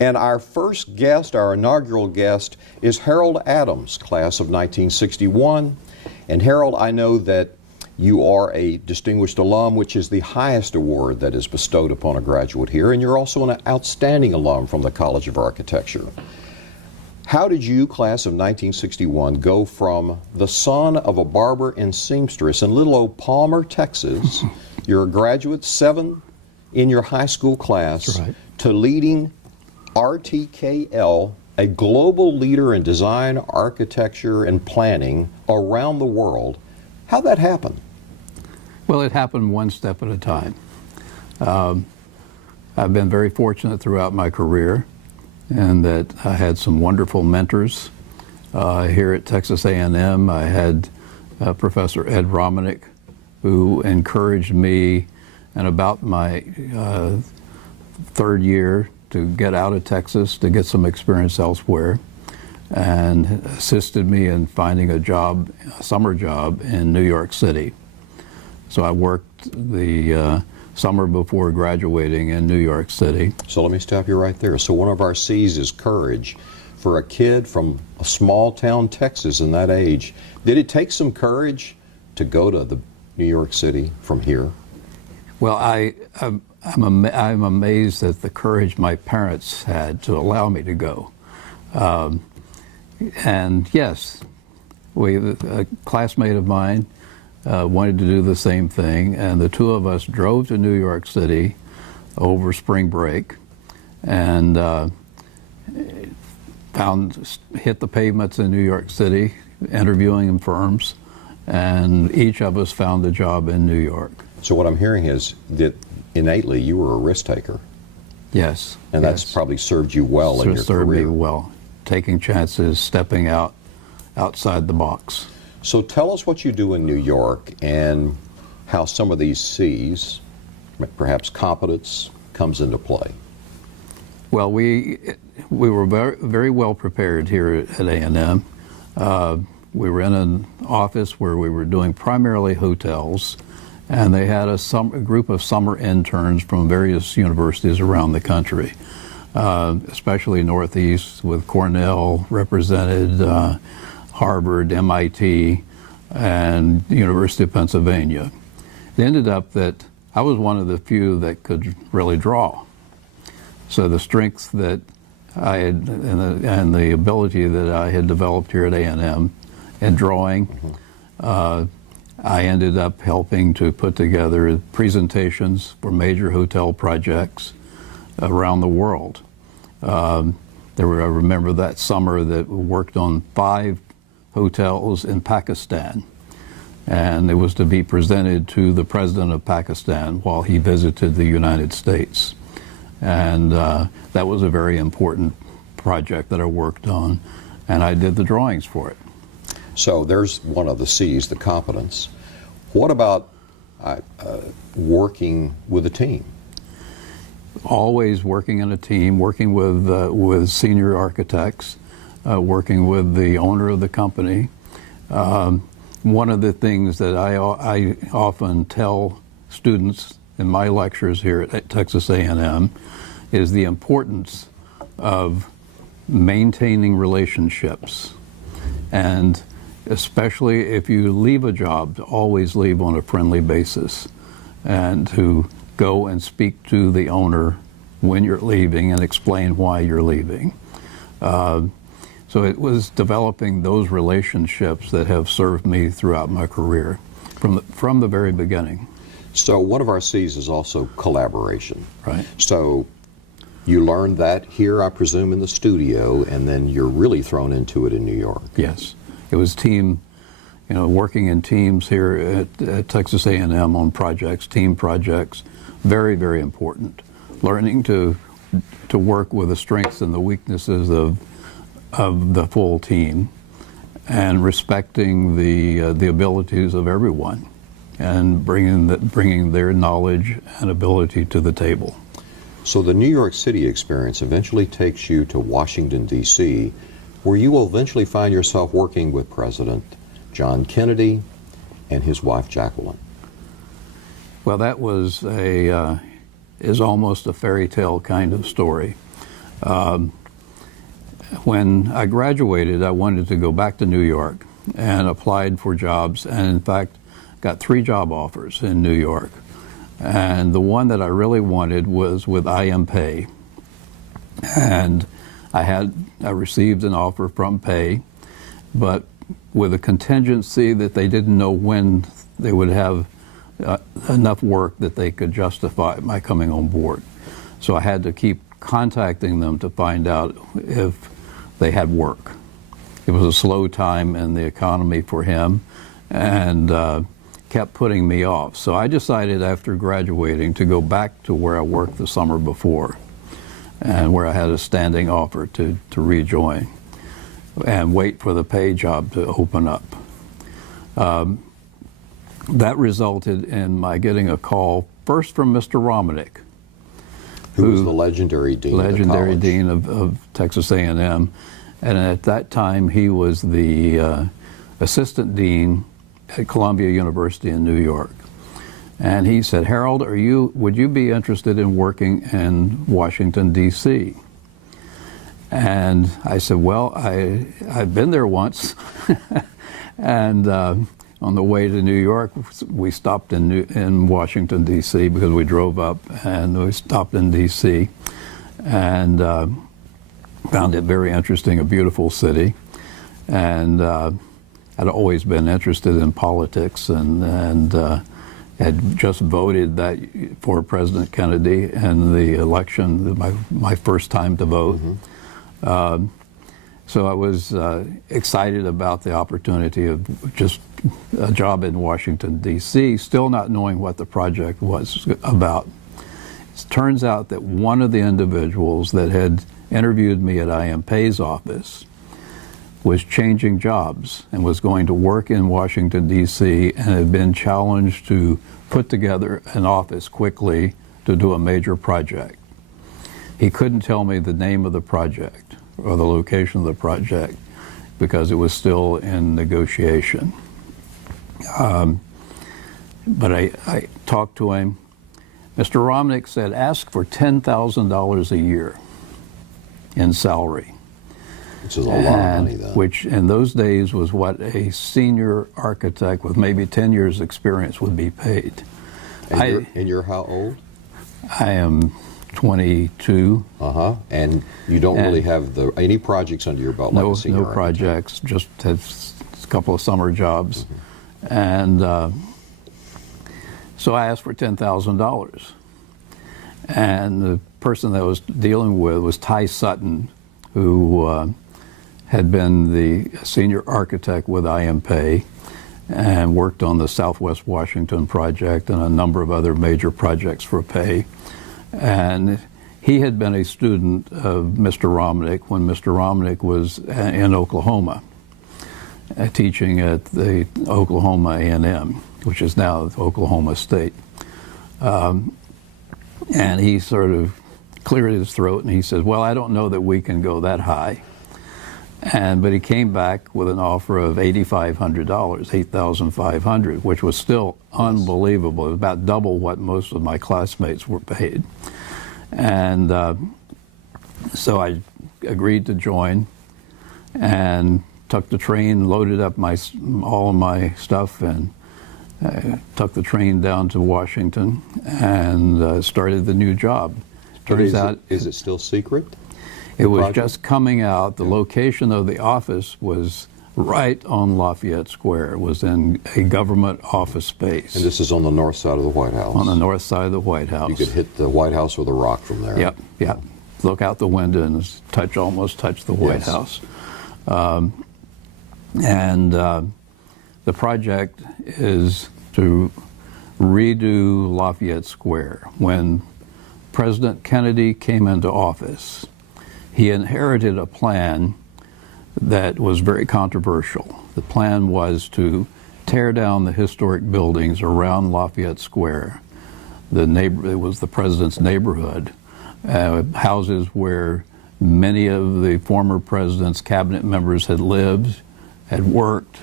And our first guest, our inaugural guest, is Harold Adams, class of 1961. And Harold, I know that you are a distinguished alum, which is the highest award that is bestowed upon a graduate here, and you're also an outstanding alum from the College of Architecture. How did you, class of 1961, go from the son of a barber and seamstress in little old Palmer, Texas, you're a graduate, 7 in your high school class, That's right, to leading RTKL, a global leader in design, architecture, and planning around the world? How'd that happen? Well, it happened one step at a time. I've been very fortunate throughout my career in that I had some wonderful mentors. Here at Texas A&M, I had Professor Ed Romanick, who encouraged me in about my third year to get out of Texas, to get some experience elsewhere, and assisted me in finding a job, a summer job in New York City. So I worked the summer before graduating in New York City. So let me stop you right there. So one of our C's is courage. For a kid from a small town Texas in that age, did it take some courage to go to the New York City from here? Well, I'm amazed at the courage my parents had to allow me to go. And yes, a classmate of mine wanted to do the same thing, and the two of us drove to New York City over spring break and hit the pavements in New York City, interviewing in firms, and each of us found a job in New York. So what I'm hearing is that innately you were a risk taker. Yes. And that's probably served you well in your career. Served me well, taking chances, stepping outside the box. So tell us what you do in New York and how some of these C's, perhaps competence, comes into play. Well, we were very well prepared here at A&M. We were in an office where we were doing primarily hotels, and they had a group of summer interns from various universities around the country, especially Northeast, with Cornell represented, Harvard, MIT, and the University of Pennsylvania. It ended up that I was one of the few that could really draw. So the strength that I had and the ability that I had developed here at A&M in drawing, I ended up helping to put together presentations for major hotel projects around the world. I remember that summer that we worked on 5 hotels in Pakistan, and it was to be presented to the president of Pakistan while he visited the United States. And that was a very important project that I worked on, and I did the drawings for it. So there's one of the C's, the competence. What about working with a team? Always working in a team, working with senior architects, working with the owner of the company. One of the things that I often tell students in my lectures here at Texas A&M is the importance of maintaining relationships, and especially if you leave a job, to always leave on a friendly basis, and to go and speak to the owner when you're leaving and explain why you're leaving. So it was developing those relationships that have served me throughout my career from the very beginning. So one of our C's is also collaboration. Right. So you learned that here, I presume, in the studio, and then you're really thrown into it in New York. Yes. It was working in teams here at Texas A&M on projects, team projects, very, very important. Learning to work with the strengths and the weaknesses of the full team, and respecting the abilities of everyone, and bringing their knowledge and ability to the table. So the New York City experience eventually takes you to Washington, D.C., where you will eventually find yourself working with President John Kennedy and his wife Jacqueline. Well, that was is almost a fairy tale kind of story. When I graduated, I wanted to go back to New York and applied for jobs, and in fact got 3 job offers in New York. And the one that I really wanted was with IM Pei. And I received an offer from Pei, but with a contingency that they didn't know when they would have enough work that they could justify my coming on board. So I had to keep contacting them to find out if they had work. It was a slow time in the economy for him, and kept putting me off. So I decided after graduating to go back to where I worked the summer before, and where I had a standing offer to rejoin, and wait for the Pei job to open up. That resulted in my getting a call first from Mr. Romanick, who was the legendary dean legendary dean of Texas A&M, and at that time he was the assistant dean at Columbia University in New York. And he said, "Harold, would you be interested in working in Washington, D.C.?" And I said, well, I've been there once. And on the way to New York, we stopped in Washington, D.C., because we drove up, and we stopped in D.C. and found it very interesting, a beautiful city. And I'd always been interested in politics, and had just voted for President Kennedy in the election, my first time to vote. Mm-hmm. So I was excited about the opportunity of just a job in Washington, D.C., still not knowing what the project was about. It turns out that one of the individuals that had interviewed me at IM Pei's office was changing jobs and was going to work in Washington, D.C., and had been challenged to put together an office quickly to do a major project. He couldn't tell me the name of the project or the location of the project because it was still in negotiation. But I talked to him. Mr. Romanick said, ask for $10,000 a year in salary. Which is a lot of money, then. Which in those days was what a senior architect with maybe 10 years experience would be paid. And you're how old? I am 22. Uh-huh. And you don't really have any projects under your belt like a senior architect? No projects, just had a couple of summer jobs. Mm-hmm. And so I asked for $10,000. And the person that I was dealing with was Ty Sutton, who had been the senior architect with IM Pei and worked on the Southwest Washington project and a number of other major projects for Pei. And he had been a student of Mr. Romanick when Mr. Romanick was in Oklahoma, teaching at the Oklahoma A&M, which is now Oklahoma State. And he sort of cleared his throat and he said, well, I don't know that we can go that high. But he came back with an offer of $8,500, $8,500, which was still unbelievable. It was about double what most of my classmates were paid. And so I agreed to join and took the train, loaded up all of my stuff, and took the train down to Washington and started the new job. Is it still secret? It was just coming out. The location of the office was right on Lafayette Square. It was in a government office space. And this is on the north side of the White House? On the north side of the White House. You could hit the White House with a rock from there? Yep, yep. Look out the window and almost touch the White House. The project is to redo Lafayette Square. When President Kennedy came into office, he inherited a plan that was very controversial. The plan was to tear down the historic buildings around Lafayette Square. It was the president's neighborhood, houses where many of the former president's cabinet members had lived, had worked,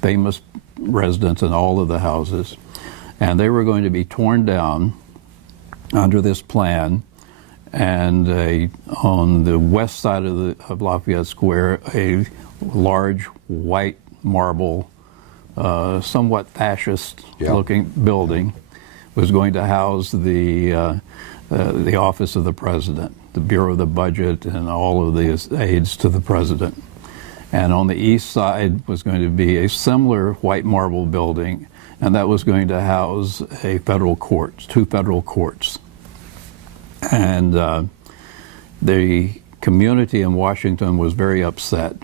famous residents in all of the houses. And they were going to be torn down under this plan and on the west side of Lafayette Square, a large white marble, somewhat fascist-looking building was going to house the office of the president, the Bureau of the Budget, and all of the aides to the president. And on the east side was going to be a similar white marble building, and that was going to house a federal court, 2 federal courts. And the community in Washington was very upset,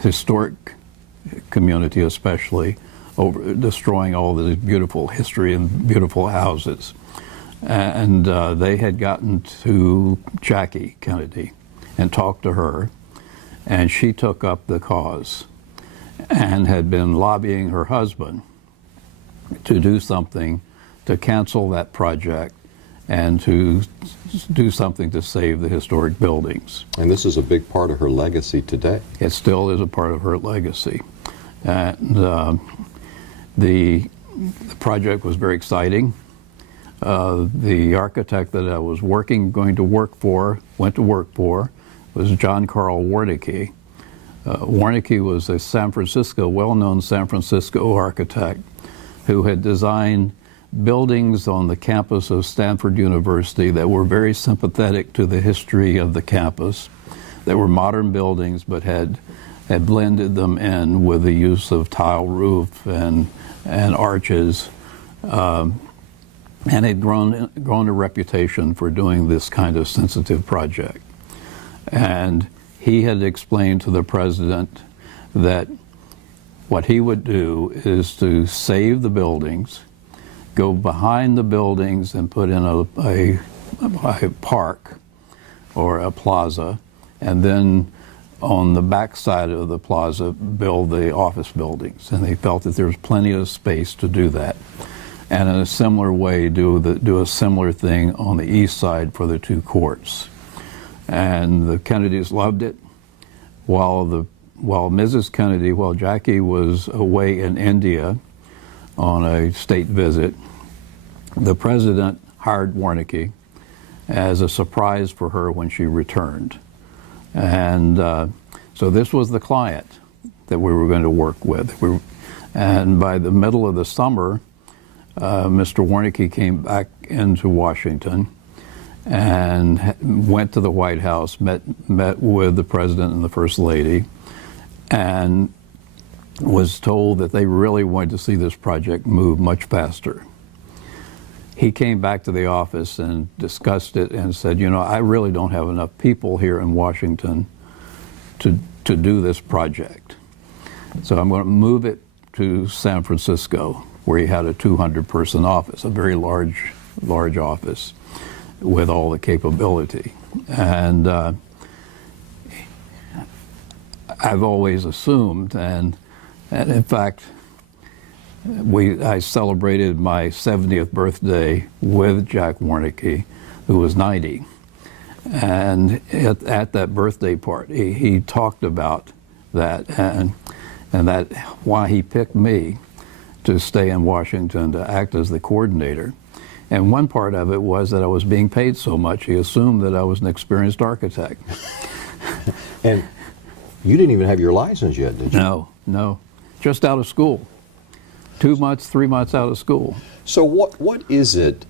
historic community especially, over destroying all this beautiful history and beautiful houses. And they had gotten to Jackie Kennedy and talked to her, and she took up the cause and had been lobbying her husband to do something to cancel that project and to do something to save the historic buildings. And this is a big part of her legacy today. It still is a part of her legacy. And the project was very exciting. The architect that I was went to work for, was John Carl Warneke. Warneke was a well-known San Francisco architect who had designed buildings on the campus of Stanford University that were very sympathetic to the history of the campus. They were modern buildings, but had blended them in with the use of tile roof and arches, and had grown a reputation for doing this kind of sensitive project. And he had explained to the president that what he would do is to save the buildings, go behind the buildings and put in a park or a plaza, and then on the back side of the plaza build the office buildings. And they felt that there was plenty of space to do that. And in a similar way, do a similar thing on the east side for the 2 courts. And the Kennedys loved it. While Jackie was away in India on a state visit, the president hired Warneke as a surprise for her when she returned. And so this was the client that we were going to work with. And by the middle of the summer, Mr. Warneke came back into Washington and went to the White House, met with the president and the first lady, and was told that they really wanted to see this project move much faster. He came back to the office and discussed it and said, you know, I really don't have enough people here in Washington to do this project. So I'm going to move it to San Francisco, where he had a 200-person office, a very large office with all the capability. And I've always assumed, and in fact, I celebrated my 70th birthday with Jack Warneke, who was 90. And at that birthday party, he talked about that and that why he picked me to stay in Washington to act as the coordinator. And one part of it was that I was being paid so much, he assumed that I was an experienced architect. And you didn't even have your license yet, did you? No, just out of school. 2 months, 3 months out of school. So what is it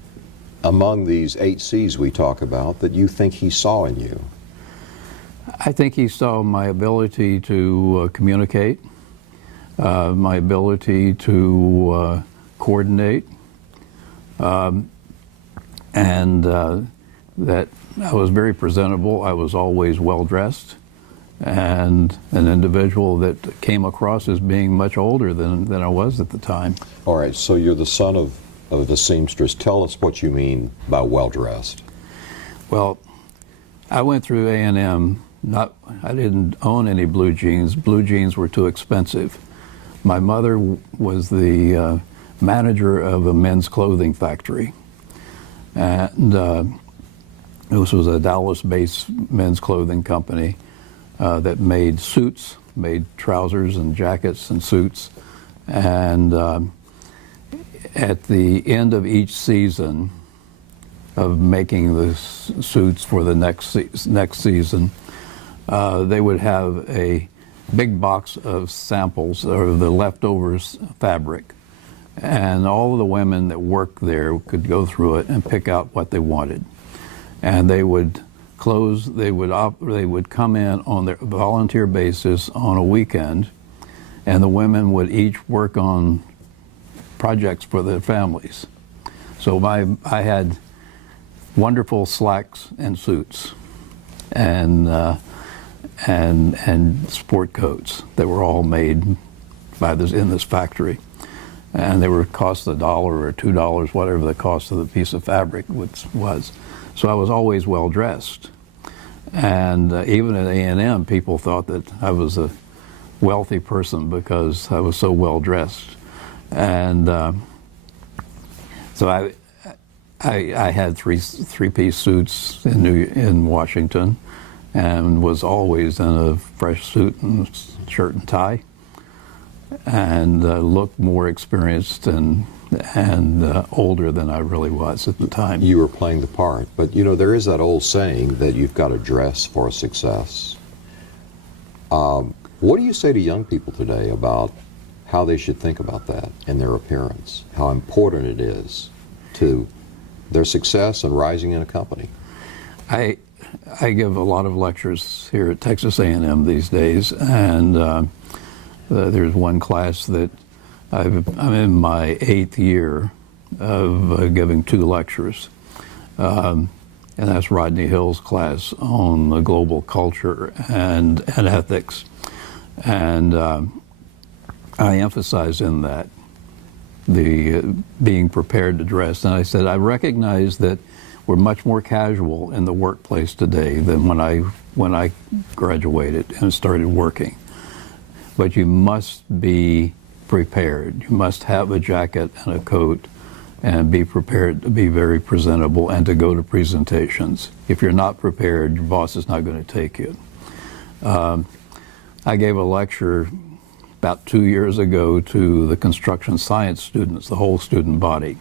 among these 8 C's we talk about that you think he saw in you? I think he saw my ability to communicate, my ability to coordinate, and that I was very presentable. I was always well-dressed, and an individual that came across as being much older than I was at the time. All right, so you're the son of the seamstress. Tell us what you mean by well-dressed. Well, I went through A&M. I didn't own any blue jeans. Blue jeans were too expensive. My mother was the manager of a men's clothing factory, and this was a Dallas-based men's clothing company that made suits, made trousers and jackets and suits, and at the end of each season, making the suits for the next season, they would have a big box of samples of the leftovers fabric, and all of the women that worked there could go through it and pick out what they wanted, and they would they would come in on their volunteer basis on a weekend, and the women would each work on projects for their families. So I had wonderful slacks and suits, and sport coats that were all made in this factory, and they were cost $1 or $2, whatever the cost of the piece of fabric was. So I was always well dressed, and even at A&M, people thought that I was a wealthy person because I was so well dressed, and so I had three-piece suits in Washington, and was always in a fresh suit and shirt and tie, and looked more experienced and older than I really was at the time. You were playing the part, but you know, there is that old saying that you've got to dress for success. What do you say to young people today about how they should think about that and their appearance, how important it is to their success and rising in a company? I give a lot of lectures here at Texas A&M these days, and there's one class that I'm in my 8th year of giving 2 lectures, and that's Rodney Hill's class on the global culture and ethics. And I emphasize in that the being prepared to dress. And I said, I recognize that we're much more casual in the workplace today than when I graduated and started working. But you must be prepared. You must have a jacket and a coat and be prepared to be very presentable and to go to presentations. If you're not prepared, your boss is not going to take you. I gave a lecture about 2 years ago to the construction science students, the whole student body.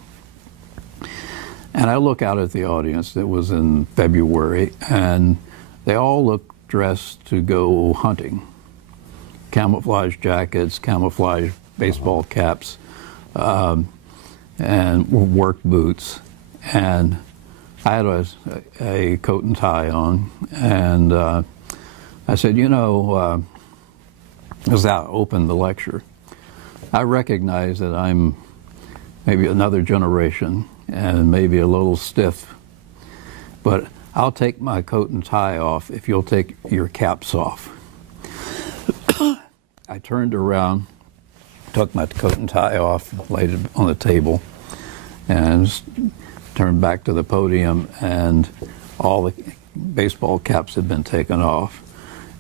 And I look out at the audience, it was in February, and they all looked dressed to go hunting. Camouflage jackets, camouflage baseball caps, and work boots. And I had a coat and tie on, and I said, you know, as I opened the lecture, I recognize that I'm maybe another generation and maybe a little stiff, but I'll take my coat and tie off if you'll take your caps off. I turned around, took my coat and tie off, laid it on the table, and turned back to the podium, and all the baseball caps had been taken off.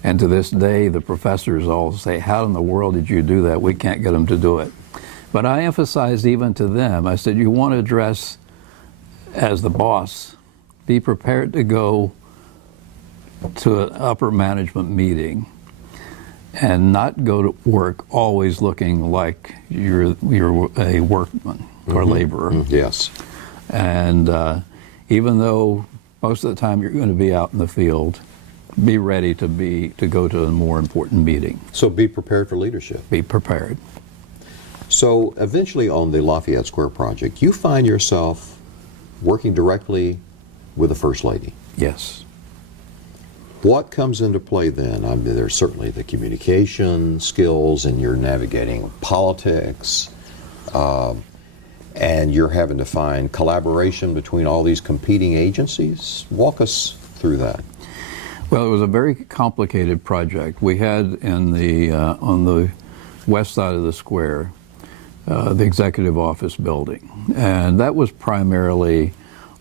And to this day, the professors all say, how in the world did you do that? We can't get them to do it. But I emphasized even to them, I said, you want to dress as the boss, be prepared to go to an upper management meeting and not go to work always looking like you're a workman or laborer. Yes. And even though most of the time you're going to be out in the field, be ready to go to a more important meeting. So be prepared for leadership. Be prepared. So eventually on the Lafayette Square project, you find yourself working directly with the First Lady. Yes. What comes into play then? I mean, there's certainly the communication skills, and you're navigating politics, and you're having to find collaboration between all these competing agencies. Walk us through that. Well, it was a very complicated project. We had in the on the west side of the square the executive office building, and that was primarily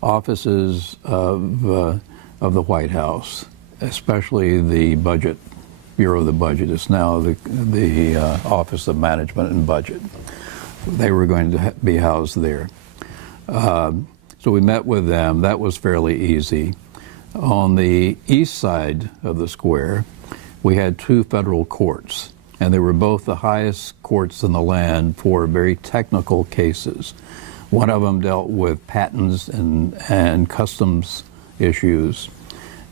offices of the White House, especially the budget Bureau of the Budget. It's now the Office of Management and Budget. They were going to be housed there. So we met with them. That was fairly easy. On the east side of the square, we had 2 federal courts, and they were both the highest courts in the land for very technical cases. One of them dealt with patents and customs issues,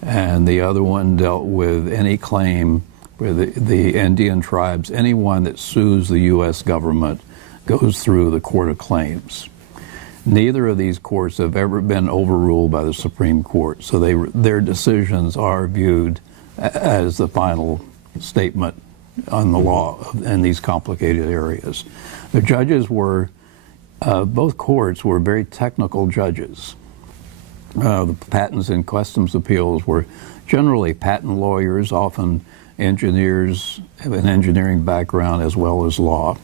and the other one dealt with any claim where the Indian tribes, anyone that sues the U.S. government goes through the Court of Claims. Neither of these courts have ever been overruled by the Supreme Court, so their decisions are viewed as the final statement on the law in these complicated areas. The judges were, both courts were very technical judges. The patents and customs appeals were generally patent lawyers, often engineers, have an engineering background as well as law.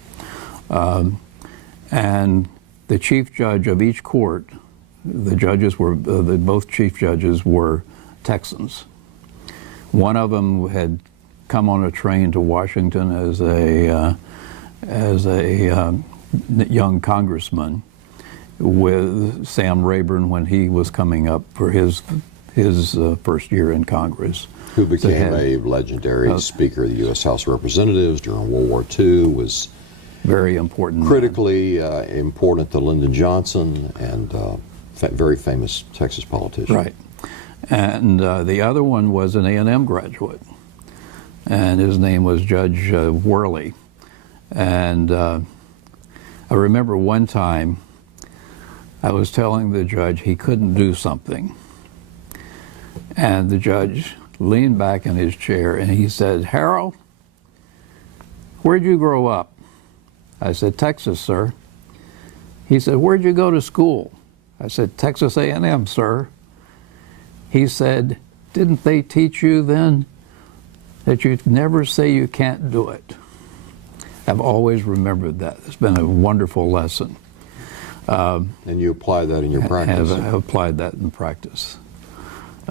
And the chief judge of each court, the judges were, both chief judges were Texans. One of them had come on a train to Washington as a young congressman with Sam Rayburn when he was coming up for his first year in Congress. Who became a legendary Speaker of the U.S. House of Representatives during World War II, was very important, critically important to Lyndon Johnson, and very famous Texas politician. Right. And the other one was an A&M graduate, and his name was Judge Worley. And I remember one time I was telling the judge he couldn't do something, and the judge leaned back in his chair and he said, "Harold, where'd you grow up?" I said, "Texas, sir." He said, "Where'd you go to school?" I said, "Texas A&M, sir." He said, "Didn't they teach you then that you never say you can't do it?" I've always remembered that. It's been a wonderful lesson. And you apply that in your practice? I have applied that in practice.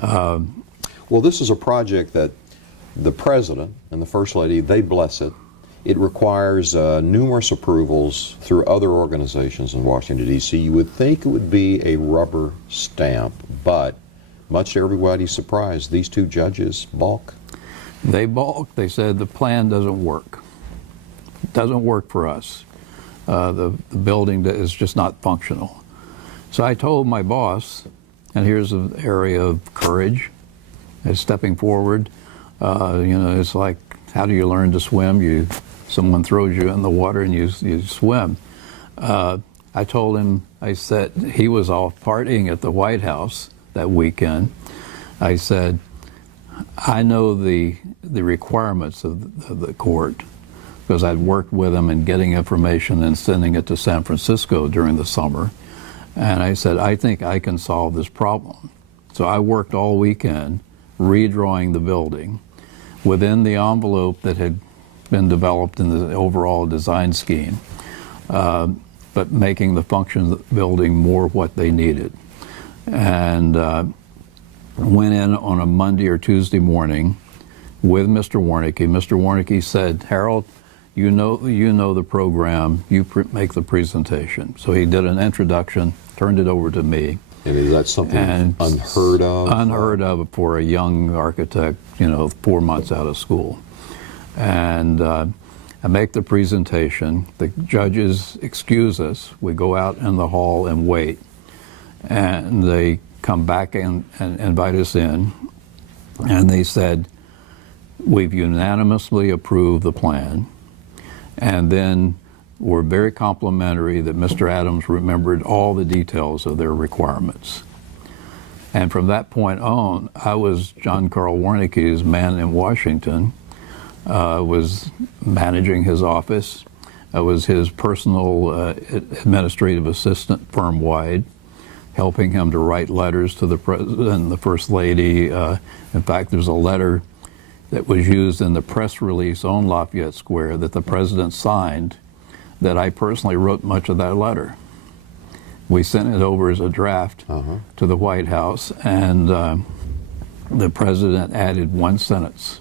Well, this is a project that the President and the First Lady, they bless it. It requires numerous approvals through other organizations in Washington, D.C. You would think it would be a rubber stamp, but much to everybody's surprise, these two judges balk. They balked. They said the plan doesn't work. It doesn't work for us. The building is just not functional. So I told my boss, and here's an area of courage, is stepping forward. It's like, how do you learn to swim? Someone throws you in the water and you swim. I told him, I said, he was off partying at the White House that weekend. I said, I know the requirements of the court, because I'd worked with him in getting information and sending it to San Francisco during the summer. And I said, I think I can solve this problem. So I worked all weekend redrawing the building within the envelope that had been developed in the overall design scheme, but making the function of the building more what they needed. And went in on a Monday or Tuesday morning with Mr. Warnicke. Mr. Warnicke said, "Harold, you know the program, you make the presentation." So he did an introduction, turned it over to me. And is that something unheard of? Unheard of for a young architect, 4 months out of school. And I make the presentation. The judges excuse us. We go out in the hall and wait. And they come back and invite us in. And they said, "We've unanimously approved the plan." And then were very complimentary that Mr. Adams remembered all the details of their requirements. And from that point on, I was John Carl Warnicke's man in Washington. Was managing his office. I was his personal administrative assistant firm-wide, helping him to write letters to the President and the First Lady. In fact, there's a letter that was used in the press release on Lafayette Square that the President signed, that I personally wrote much of that letter. We sent it over as a draft to the White House, and the President added one sentence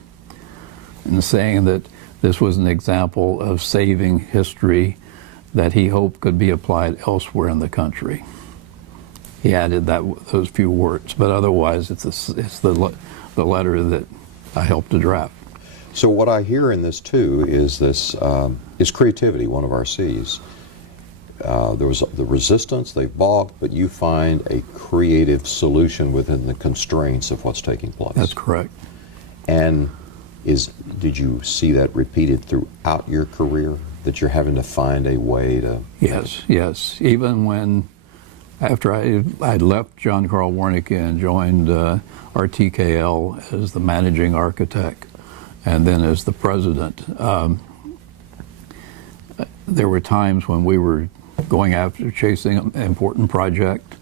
in saying that this was an example of saving history that he hoped could be applied elsewhere in the country. He added those few words, but otherwise it's the letter that I helped to draft. So what I hear in this too is this is creativity, one of our C's. there was the resistance, they balked, but you find a creative solution within the constraints of what's taking place. That's correct. And did you see that repeated throughout your career, that you're having to find a way to... Yes, yes. Even when, after I left John Carl Warnke and joined RTKL as the managing architect and then as the president, there were times when we were going after chasing an important project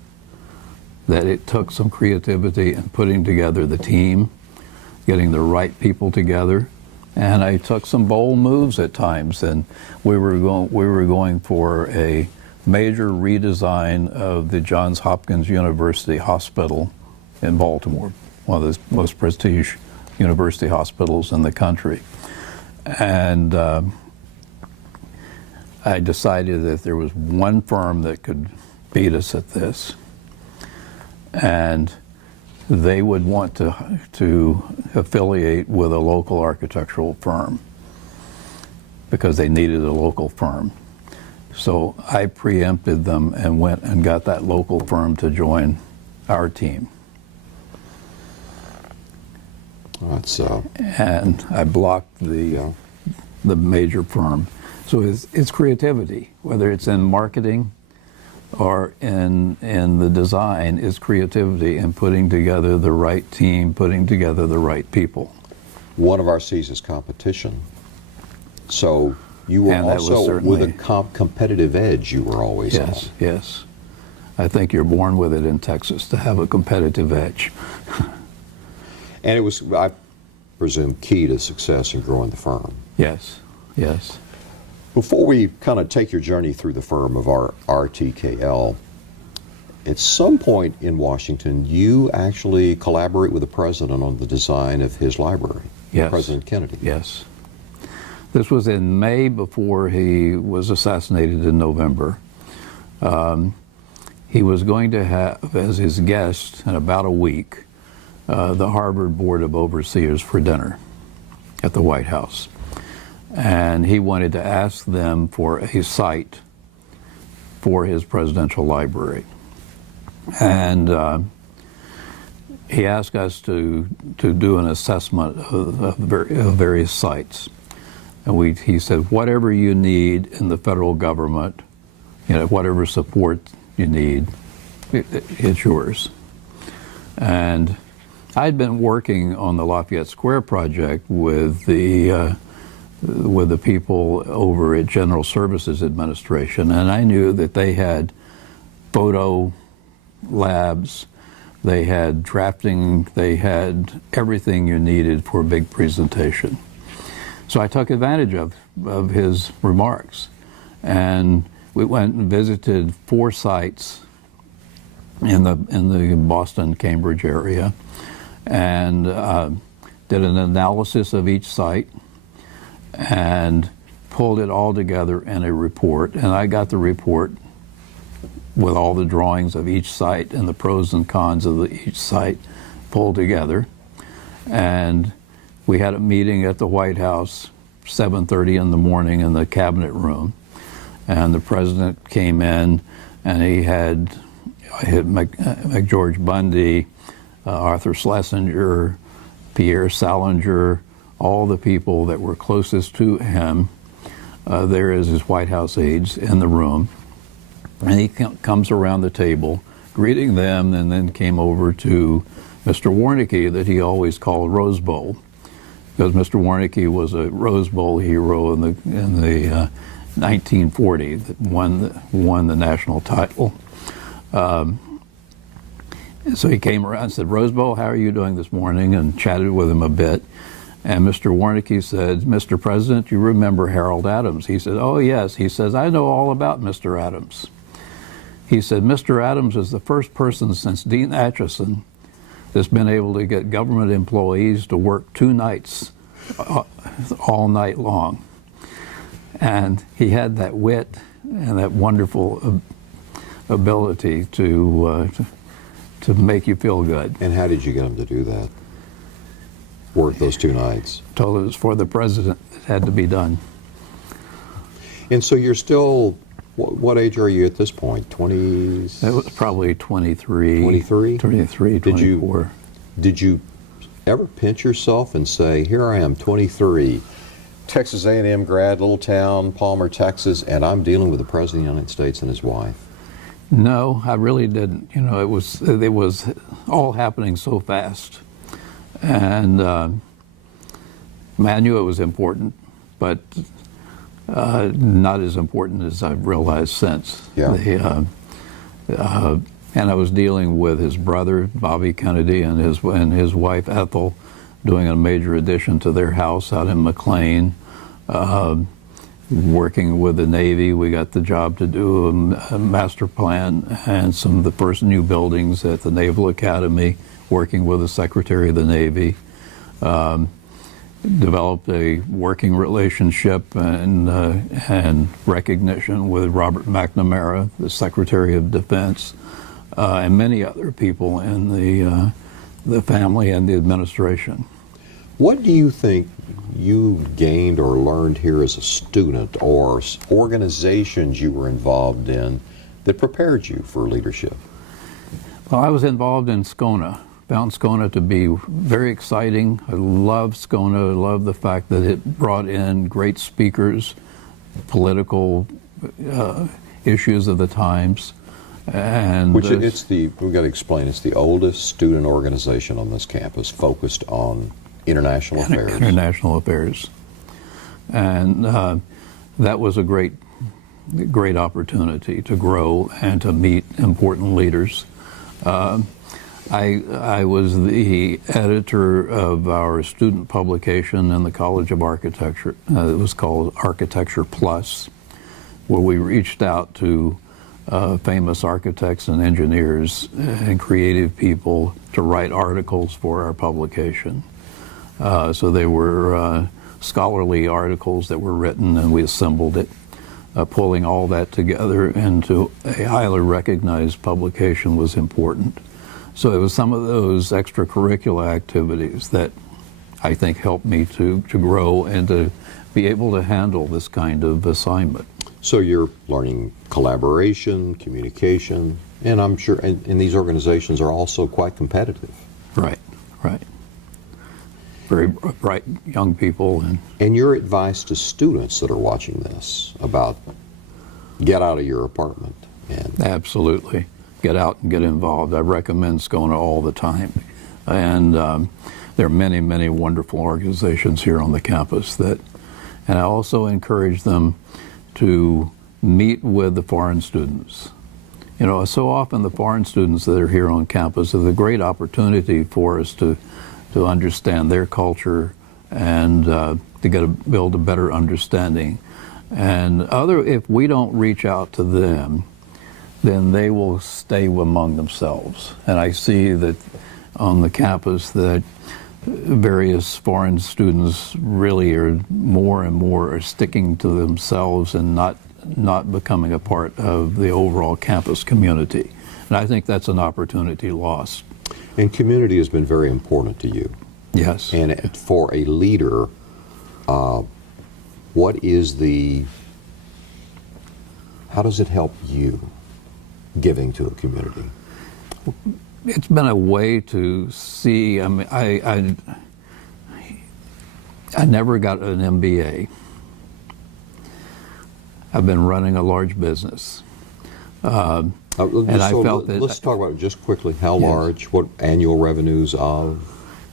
that it took some creativity and putting together the team, getting the right people together, and I took some bold moves at times. And we were going for a major redesign of the Johns Hopkins University Hospital in Baltimore, one of the most prestigious university hospitals in the country. And I decided that there was one firm that could beat us at this, and they would want to affiliate with a local architectural firm because they needed a local firm. So I preempted them and went and got that local firm to join our team. And I blocked the major firm. So it's creativity, whether it's in marketing or in the design, is creativity and putting together the right team, putting together the right people. One of our C's is competition. So you were also with a competitive edge you were always on. Yes, yes. I think you're born with it in Texas to have a competitive edge. And it was, I presume, key to success in growing the firm. Yes, yes. Before we kind of take your journey through the firm of our RTKL, at some point in Washington, you actually collaborate with the president on the design of his library, yes. President Kennedy. Yes. This was in May before he was assassinated in November. He was going to have as his guest in about a week the Harvard Board of Overseers for dinner at the White House. And he wanted to ask them for a site for his presidential library. And he asked us to do an assessment of various sites. And he said, whatever you need in the federal government, whatever support you need, it's yours. And I'd been working on the Lafayette Square project with the people over at General Services Administration, and I knew that they had photo labs, they had drafting, they had everything you needed for a big presentation. So I took advantage of his remarks, and we went and visited 4 sites in the Boston, Cambridge area, and did an analysis of each site and pulled it all together in a report. And I got the report with all the drawings of each site and the pros and cons of each site pulled together. And we had a meeting at the White House, 7:30 in the morning in the cabinet room. And the president came in, and he had McGeorge Bundy, Arthur Schlesinger, Pierre Salinger, all the people that were closest to him there as his White House aides in the room. And he comes around the table, greeting them, and then came over to Mr. Warnke, that he always called Rose Bowl, because Mr. Warnke was a Rose Bowl hero in the 1940 that won the national title. So he came around and said, Rose Bowl, how are you doing this morning? And chatted with him a bit. And Mr. Warnke said, Mr. President, you remember Harold Adams? He said, oh, yes. He says, I know all about Mr. Adams. He said, Mr. Adams is the first person since Dean Acheson that's been able to get government employees to work 2 nights all night long. And he had that wit and that wonderful ability to make you feel good. And how did you get him to do that? Work those 2 nights? Told it was for the president. It had to be done. And so you're still What age are you at this point? 20? It was probably 23. 23? 23, 24. Did you ever pinch yourself and say, here I am, 23, Texas A&M grad, little town, Palmer, Texas, and I'm dealing with the President of the United States and his wife? No, I really didn't. You know, it was all happening so fast. And I knew it was important, but not as important as I've realized since. Yeah. And I was dealing with his brother, Bobby Kennedy, and his wife, Ethel, doing a major addition to their house out in McLean. Working with the Navy, we got the job to do a master plan and some of the first new buildings at the Naval Academy, working with the Secretary of the Navy. Developed a working relationship and recognition with Robert McNamara, the Secretary of Defense, and many other people in the family and the administration. What do you think you gained or learned here as a student, or organizations you were involved in that prepared you for leadership? Well, I was involved in SCONA. Found SCONA to be very exciting. I love SCONA. I love the fact that it brought in great speakers, political issues of the times, and we've got to explain, it's the oldest student organization on this campus focused on international affairs. International affairs, and that was a great opportunity to grow and to meet important leaders. I was the editor of our student publication in the College of Architecture. It was called Architecture Plus, where we reached out to famous architects and engineers and creative people to write articles for our publication. So they were scholarly articles that were written, and we assembled it. Pulling all that together into a highly recognized publication was important. So it was some of those extracurricular activities that I think helped me to grow and to be able to handle this kind of assignment. So you're learning collaboration, communication, and I'm sure, and these organizations are also quite competitive. Right, right. Very bright young people. And your advice to students that are watching this about get out of your apartment. Absolutely. Get out and get involved. I recommend SCONA all the time. And there are many, many wonderful organizations here on the campus and I also encourage them to meet with the foreign students. You know, so often the foreign students that are here on campus is a great opportunity for us to understand their culture and to build a better understanding. And if we don't reach out to them, then they will stay among themselves. And I see that on the campus that various foreign students really are more and more are sticking to themselves and not becoming a part of the overall campus community. And I think that's an opportunity lost. And community has been very important to you. Yes. And for a leader, how does it help you giving to a community? It's been a way to see. I mean, I never got an MBA. I've been running a large business. And I felt that. Let's talk about it just quickly. How large? What annual revenues of?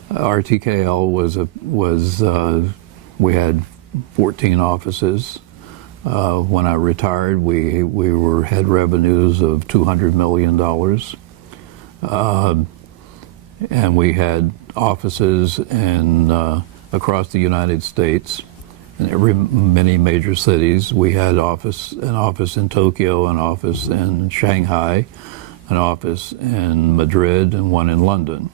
RTKL we had 14 offices. When I retired, we had revenues of $200 million. And we had offices across the United States, in many major cities. We had an office in Tokyo, an office in Shanghai, an office in Madrid, and one in London.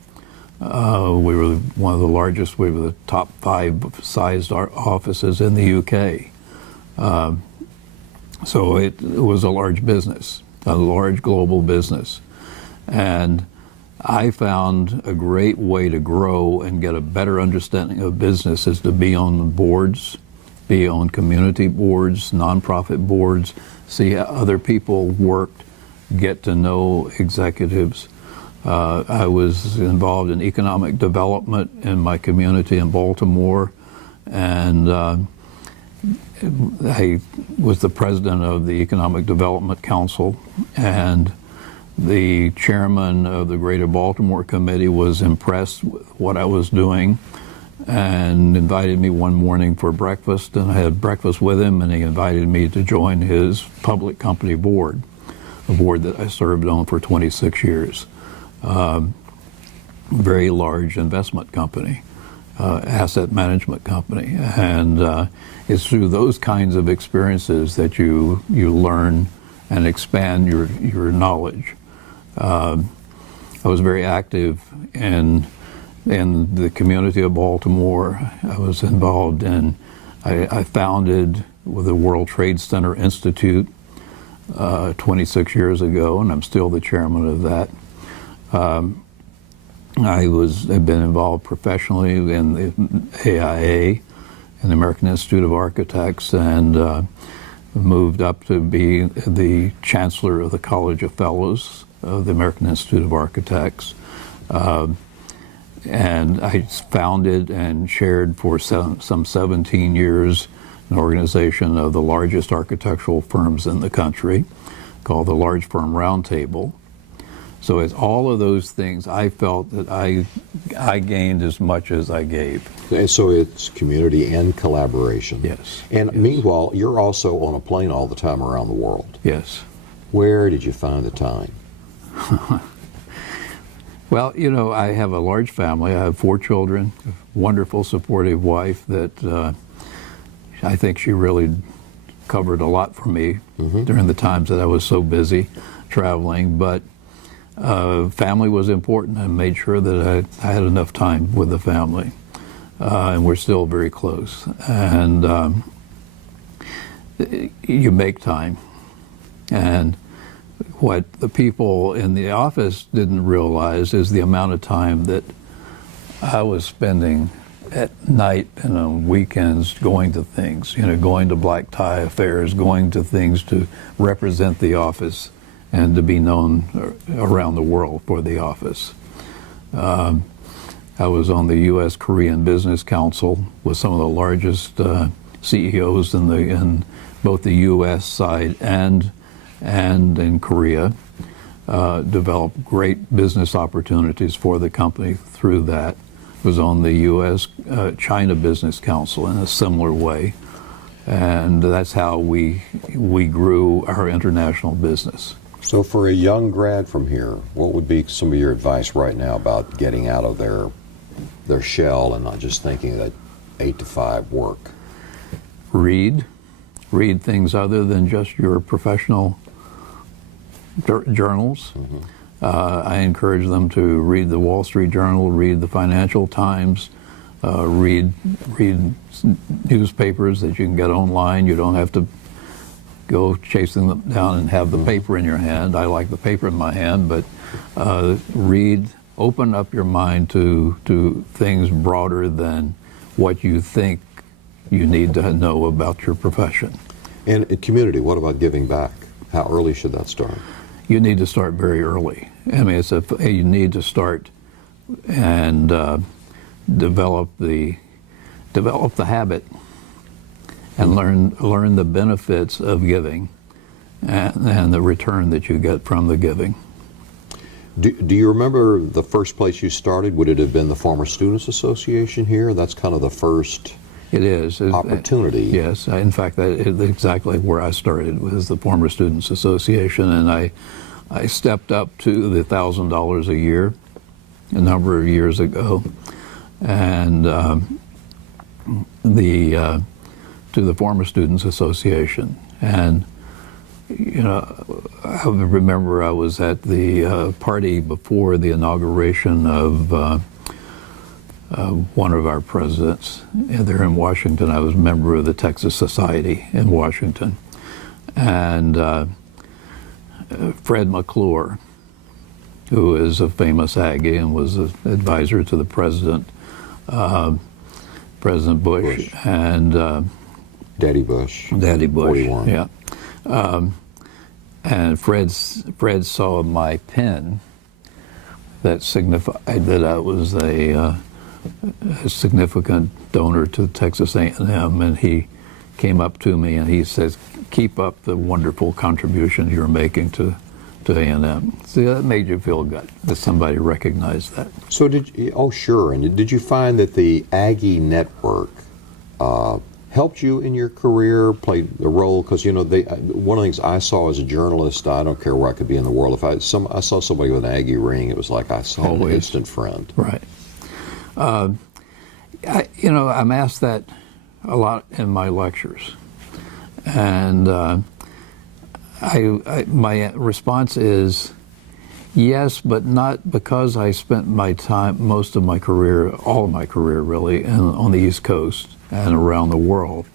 We were one of the largest. We were the top 5 sized offices in the UK. So it was a large business, a large global business. And I found a great way to grow and get a better understanding of business is to be on the boards be on community boards, nonprofit boards, see how other people worked, get to know executives. I was involved in economic development in my community in Baltimore, and I was the president of the Economic Development Council, and the chairman of the Greater Baltimore Committee was impressed with what I was doing and invited me one morning for breakfast, and I had breakfast with him, and he invited me to join his public company board, a board that I served on for 26 years. Very large investment company, asset management company, and it's through those kinds of experiences that you learn and expand your knowledge. I was very active in the community of Baltimore. I was involved in, I founded the World Trade Center Institute 26 years ago, and I'm still the chairman of that. I've been involved professionally in the AIA, in the American Institute of Architects, and moved up to be the chancellor of the College of Fellows of the American Institute of Architects. And I founded and chaired for some 17 years an organization of the largest architectural firms in the country called the Large Firm Roundtable. So it's all of those things. I felt that I gained as much as I gave. And so it's community and collaboration. Yes. And yes. Meanwhile, you're also on a plane all the time around the world. Yes. Where did you find the time? Well, you know, I have a large family. I have 4 children, a wonderful, supportive wife that I think she really covered a lot for me during the times that I was so busy traveling. But family was important. I made sure that I had enough time with the family. And we're still very close. And you make time. And what the people in the office didn't realize is the amount of time that I was spending at night and on weekends going to things, you know, going to black tie affairs, going to things to represent the office and to be known around the world for the office. I was on the U.S. Korean Business Council with some of the largest CEOs in both the U.S. side and in Korea, developed great business opportunities for the company through that. Was on the U.S. China Business Council in a similar way, and that's how we grew our international business. So for a young grad from here, what would be some of your advice right now about getting out of their shell and not just thinking that 8 to 5 work? Read things other than just your professional journals. I encourage them to read the Wall Street Journal, read the Financial Times, read newspapers that you can get online. You don't have to go chasing them down and have the paper in your hand. I like the paper in my hand, but read, open up your mind to things broader than what you think you need to know about your profession. And in community, what about giving back? How early should that start? You need to start very early. I mean, you need to start and develop the habit and learn the benefits of giving and the return that you get from the giving. Do you remember the first place you started? Would it have been the Former Students Association here? That's kind of the first opportunity. Yes, in fact, that is exactly where I started, was the Former Students Association, and I stepped up to the $1,000 a year a number of years ago, and to the Former Students Association. And you know, I remember I was at the party before the inauguration of one of our presidents there in Washington. I was a member of the Texas Society in Washington. And Fred McClure, who is a famous Aggie and was an advisor to the president, President Bush. And Daddy Bush. Daddy Bush, 41. yeah. And Fred saw my pen that signified that I was a significant donor to Texas A&M, and he came up to me and he says, "Keep up the wonderful contribution you're making to A&M." See, that made you feel good that somebody recognized that. So sure, and did you find that the Aggie network helped you in your career, played a role? Because, you know, one of the things I saw as a journalist, I don't care where I could be in the world, if I saw somebody with an Aggie ring, it was like I saw an instant friend. Right. I'm asked that a lot in my lectures, and my response is yes, but not because I spent my time, most of my career, all of my career really, on the East Coast and around the world.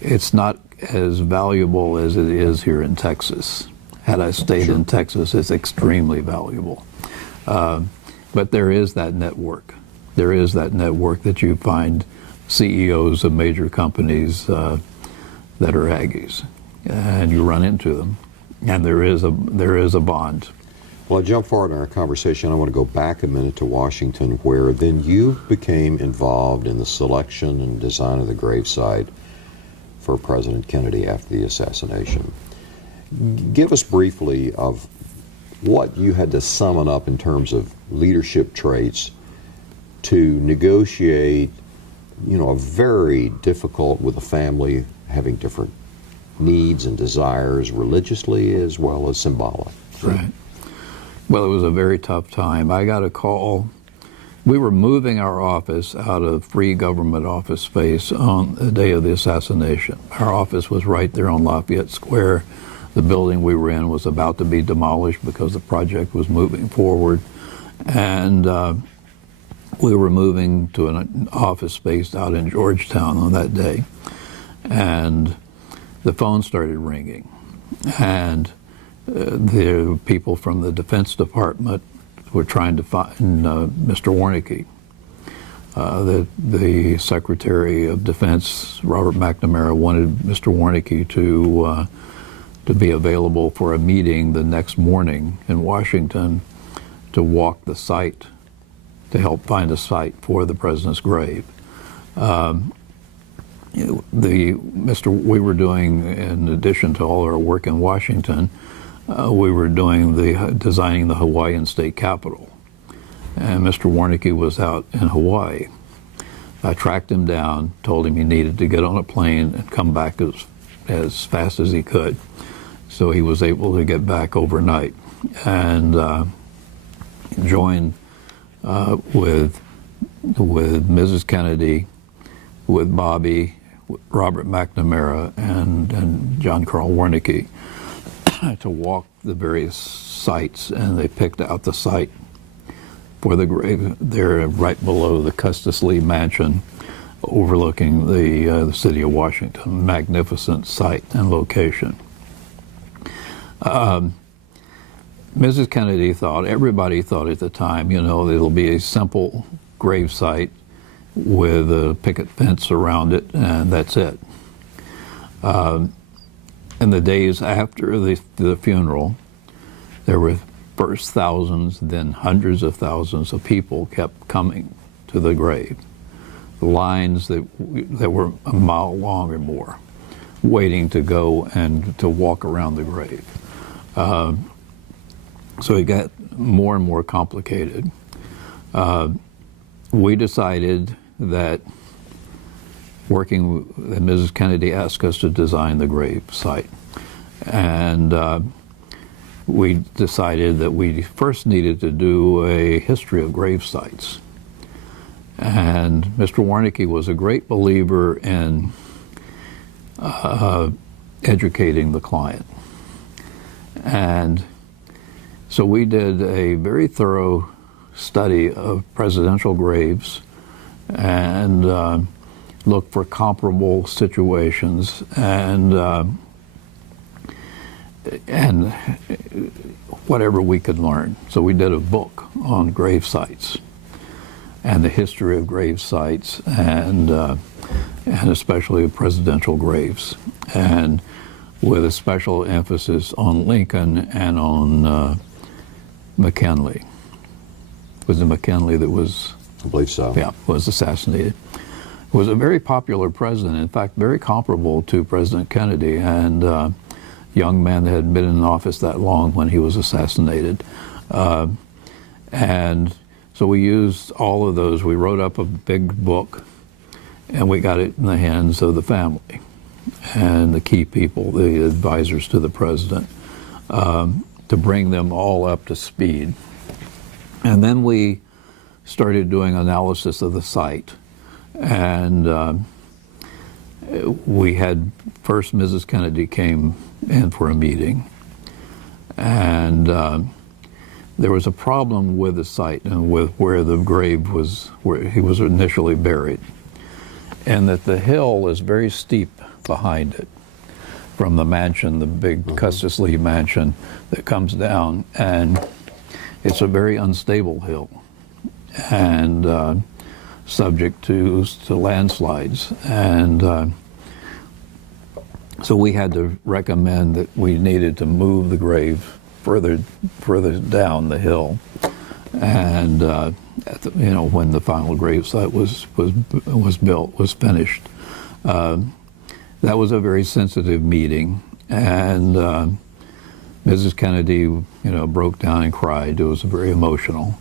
It's not as valuable as it is here in Texas. Had I stayed in Texas, it's extremely valuable. But there is that network. There is that network that you find CEOs of major companies that are Aggies, and you run into them, and there is a bond. Well, I jump forward in our conversation. I want to go back a minute to Washington, where then you became involved in the selection and design of the gravesite for President Kennedy after the assassination. Give us briefly of what you had to summon up in terms of leadership traits to negotiate, you know, a very difficult, with a family having different needs and desires religiously as well as symbolic. Right. Well, it was a very tough time. I got a call. We were moving our office out of free government office space on the day of the assassination. Our office was right there on Lafayette Square. The building we were in was about to be demolished because the project was moving forward. And we were moving to an office space out in Georgetown on that day. And the phone started ringing. And the people from the Defense Department were trying to find Mr. Warnke. The Secretary of Defense, Robert McNamara, wanted Mr. Warnke to be available for a meeting the next morning in Washington to walk the site, to help find a site for the president's grave. We were doing, in addition to all our work in Washington, we were doing designing the Hawaiian state capitol. And Mr. Warnke was out in Hawaii. I tracked him down, told him he needed to get on a plane and come back as fast as he could. So he was able to get back overnight and joined with Mrs. Kennedy, with Bobby, Robert McNamara, and John Carl Warnke to walk the various sites, and they picked out the site for the grave there right below the Custis Lee Mansion overlooking the city of Washington. Magnificent site and location. Mrs. Kennedy thought, everybody thought at the time, you know, it'll be a simple grave site with a picket fence around it, and that's it. In the days after the funeral, there were first thousands, then hundreds of thousands of people kept coming to the grave. The lines that were a mile long or more, waiting to go and to walk around the grave. So it got more and more complicated. We decided that Mrs. Kennedy asked us to design the grave site. And we decided that we first needed to do a history of grave sites. And Mr. Warnke was a great believer in educating the client. And so we did a very thorough study of presidential graves and looked for comparable situations and whatever we could learn. So we did a book on grave sites. and the history of grave sites, and especially of presidential graves, and with a special emphasis on Lincoln and on McKinley. Was it McKinley that was? I believe so. Yeah, was assassinated. Was a very popular president, in fact, very comparable to President Kennedy, and young man that hadn't been in office that long when he was assassinated. And so we used all of those. We wrote up a big book, and we got it in the hands of the family and the key people, the advisors to the president, to bring them all up to speed. And then we started doing analysis of the site. And we had, first Mrs. Kennedy came in for a meeting, and there was a problem with the site and with where the grave was, where he was initially buried, and that the hill is very steep behind it from the mansion, the big Custis Lee mansion that comes down, and it's a very unstable hill, and subject to landslides, and so we had to recommend that we needed to move the grave further down the hill, and when the final grave site was built, was finished. That was a very sensitive meeting, and Mrs. Kennedy, broke down and cried. It was very emotional.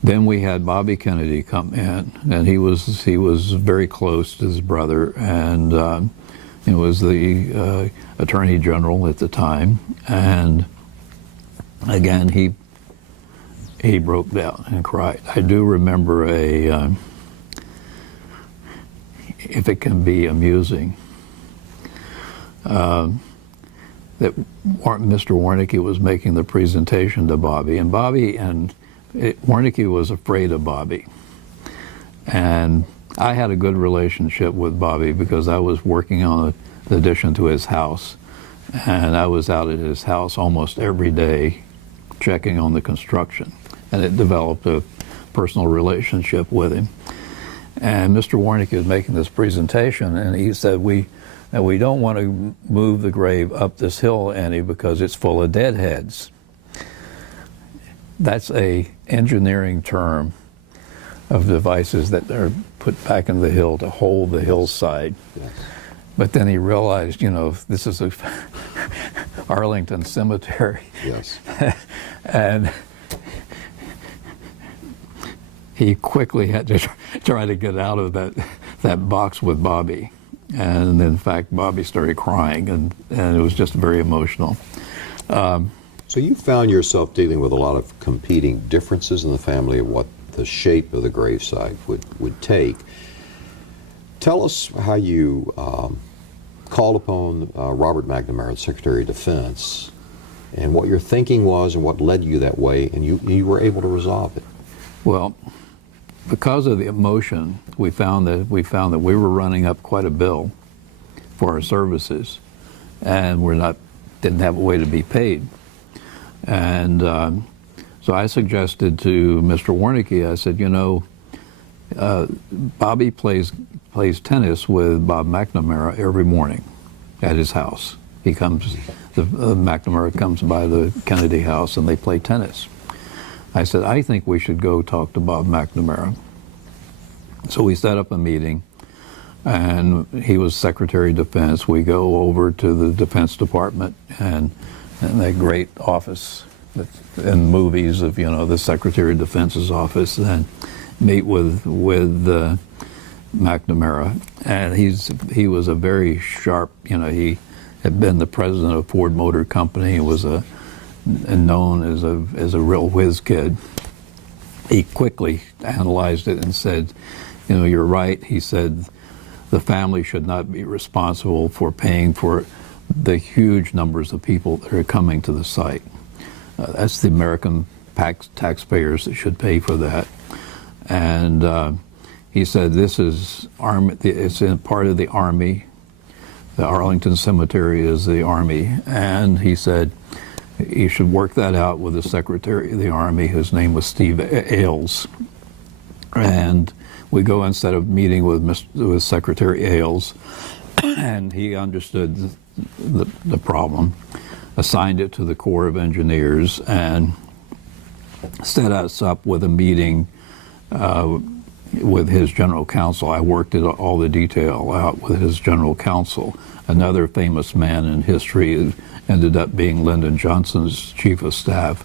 Then we had Bobby Kennedy come in, and he was very close to his brother, and he was the Attorney General at the time, and again he broke down and cried. I do remember if it can be amusing, that Mr. Warnke was making the presentation to Bobby, and Warnke was afraid of Bobby. And I had a good relationship with Bobby because I was working on the addition to his house, and I was out at his house almost every day checking on the construction, and it developed a personal relationship with him. And Mr. Warnke was making this presentation, and he said, we don't want to move the grave up this hill any because it's full of deadheads. That's a engineering term of devices that are put back in the hill to hold the hillside. Yes. But then he realized, this is a Arlington cemetery. Yes. And he quickly had to try to get out of that box with Bobby. And in fact, Bobby started crying, and it was just very emotional. So you found yourself dealing with a lot of competing differences in the family of what the shape of the gravesite would take. Tell us how you called upon Robert McNamara, the Secretary of Defense, and what your thinking was and what led you that way, and you were able to resolve it. Well, because of the emotion, we found that we were running up quite a bill for our services, and didn't have a way to be paid. And so I suggested to Mr. Warnke, I said, Bobby plays tennis with Bob McNamara every morning at his house. He comes, McNamara comes by the Kennedy house, and they play tennis. I said, I think we should go talk to Bob McNamara. So we set up a meeting, and he was Secretary of Defense. We go over to the Defense Department, and that great office in movies of, the Secretary of Defense's office, and meet with McNamara. And he was a very sharp, he had been the president of Ford Motor Company. He was known as a real whiz kid. He quickly analyzed it and said, you're right. He said, the family should not be responsible for paying for the huge numbers of people that are coming to the site. That's the American taxpayers that should pay for that. And he said, this is it's part of the Army. The Arlington Cemetery is the Army. And he said, you should work that out with the Secretary of the Army, whose name was Steve Ailes. And we go instead of meeting with Secretary Ailes, and he understood the problem, assigned it to the Corps of Engineers, and set us up with a meeting with his general counsel. I worked it all the detail out with his general counsel. Another famous man in history ended up being Lyndon Johnson's chief of staff,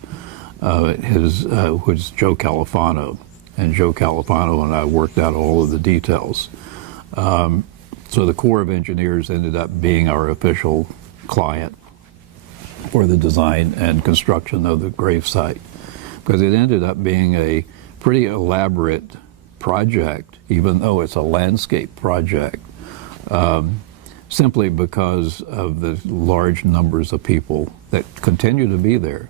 was Joe Califano. And Joe Califano and I worked out all of the details. So the Corps of Engineers ended up being our official client for the design and construction of the gravesite, because it ended up being a pretty elaborate project, even though it's a landscape project, simply because of the large numbers of people that continue to be there.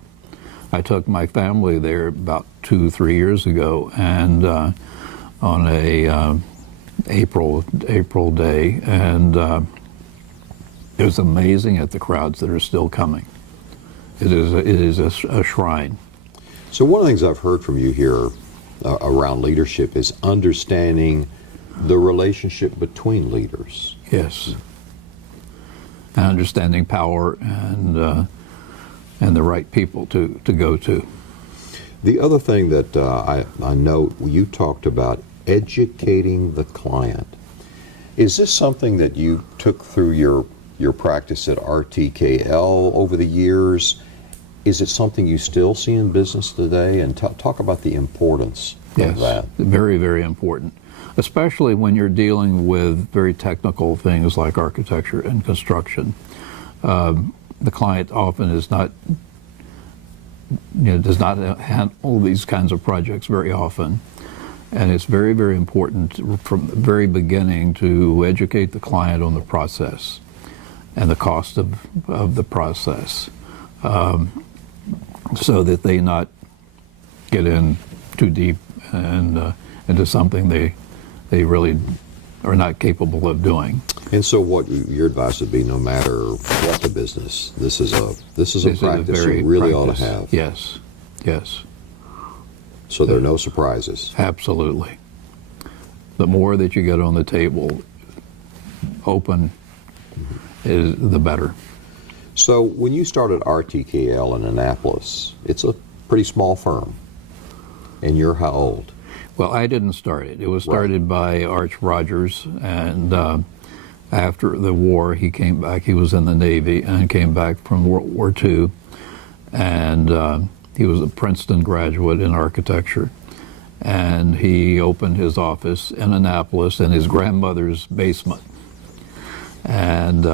I took my family there about 2-3 years ago, and on a April day, and it was amazing at the crowds that are still coming. It is a shrine. So one of the things I've heard from you here around leadership is understanding the relationship between leaders. Yes. And understanding power and the right people to go to. The other thing that I note, you talked about educating the client. Is this something that you took through your practice at RTKL over the years? Is it something you still see in business today? And talk about the importance of that. Yes, very, very important, especially when you're dealing with very technical things like architecture and construction. The client often is not, does not handle these kinds of projects very often. And it's very, very important from the very beginning to educate the client on the process and the cost of the process, so that they not get in too deep and into something they really are not capable of doing. And so what your advice would be, no matter what the business, this is a practice you really ought to have. Yes, yes. So there are no surprises. Absolutely. The more that you get on the table open, is the better. So when you started RTKL in Annapolis, it's a pretty small firm. And you're how old? Well, I didn't start it. It was started by Arch Rogers, and after the war, he came back. He was in the Navy and came back from World War II, and he was a Princeton graduate in architecture, and he opened his office in Annapolis in his grandmother's basement, and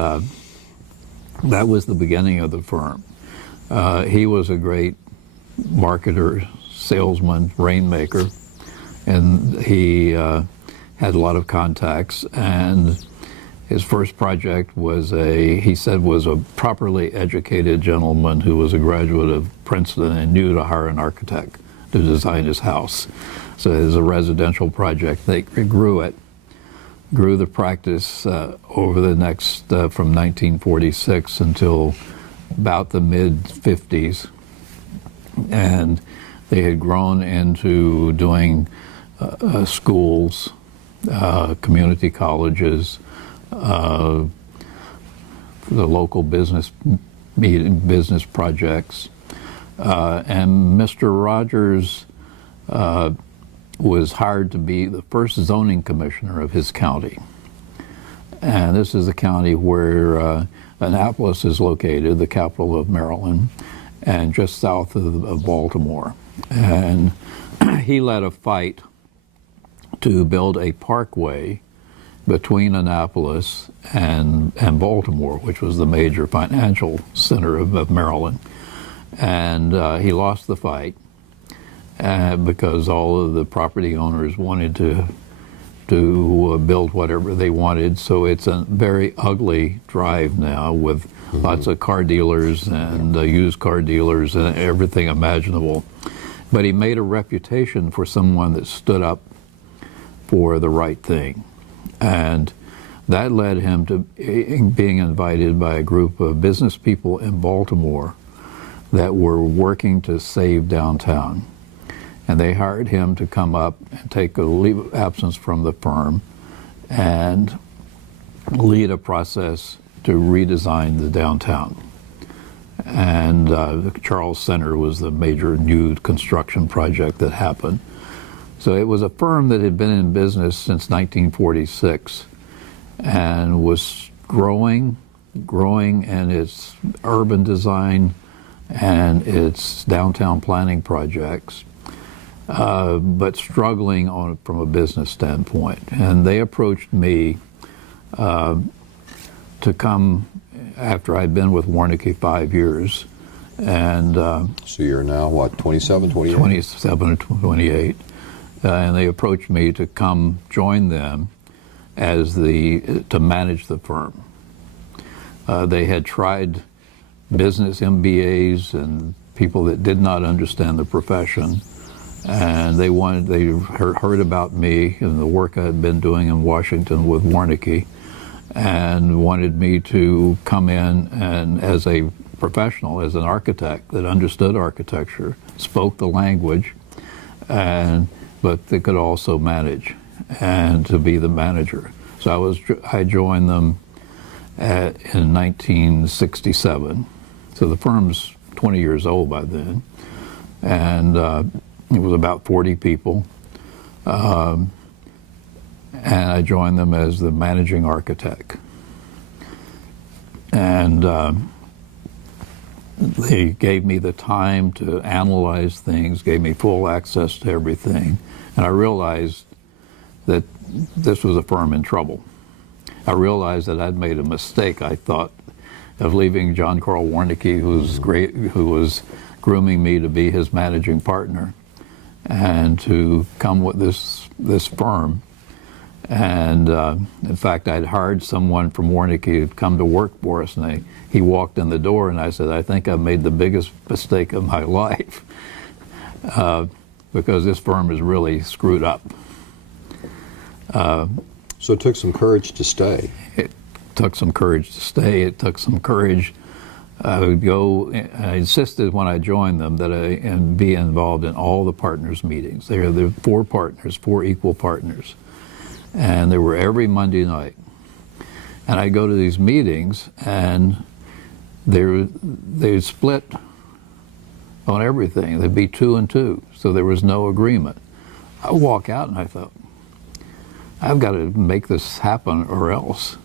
that was the beginning of the firm. He was a great marketer, salesman, rainmaker, and he had a lot of contacts, and his first project was he said was a properly educated gentleman who was a graduate of Princeton and knew to hire an architect to design his house. So it was a residential project. They grew the practice over the next, from 1946 until about the mid-50s. And they had grown into doing schools, community colleges, the local business projects, and Mr. Rogers was hired to be the first zoning commissioner of his county. And this is the county where Annapolis is located, the capital of Maryland, and just south of Baltimore. And he led a fight to build a parkway between Annapolis and Baltimore, which was the major financial center of Maryland. And he lost the fight because all of the property owners wanted to build whatever they wanted. So it's a very ugly drive now with lots of car dealers and used car dealers and everything imaginable. But he made a reputation for someone that stood up for the right thing. And that led him to being invited by a group of business people in Baltimore that were working to save downtown. and they hired him to come up and take a leave of absence from the firm and lead a process to redesign the downtown. And the CRS Center was the major new construction project that happened. So it was a firm that had been in business since 1946 and was growing in its urban design and its downtown planning projects, but struggling from a business standpoint. And they approached me to come after I'd been with Warnke 5 years. And so you're now, what, 27, 28? 27 or 28. And they approached me to come join them to manage the firm. They had tried business MBAs and people that did not understand the profession, and they heard about me and the work I had been doing in Washington with Warnke, and wanted me to come in and as a professional, as an architect that understood architecture, spoke the language, but they could also manage, and to be the manager. So I joined them in 1967. So the firm's 20 years old by then, and it was about 40 people. And I joined them as the managing architect. And they gave me the time to analyze things, gave me full access to everything. And I realized that this was a firm in trouble. I realized that I'd made a mistake, I thought, of leaving John Carl Warnke, who was grooming me to be his managing partner, and to come with this firm. And in fact, I'd hired someone from Warnke to come to work for us, and he walked in the door, and I said, I think I've made the biggest mistake of my life, because this firm is really screwed up. So it took some courage to stay. It took some courage to stay. It took some courage. I insisted when I joined them that I be involved in all the partners' meetings. There are the 4 partners, 4 equal partners. And they were every Monday night. And I go to these meetings, and they split on everything. They'd be 2 and 2, so there was no agreement. I walk out and I thought, I've got to make this happen or else.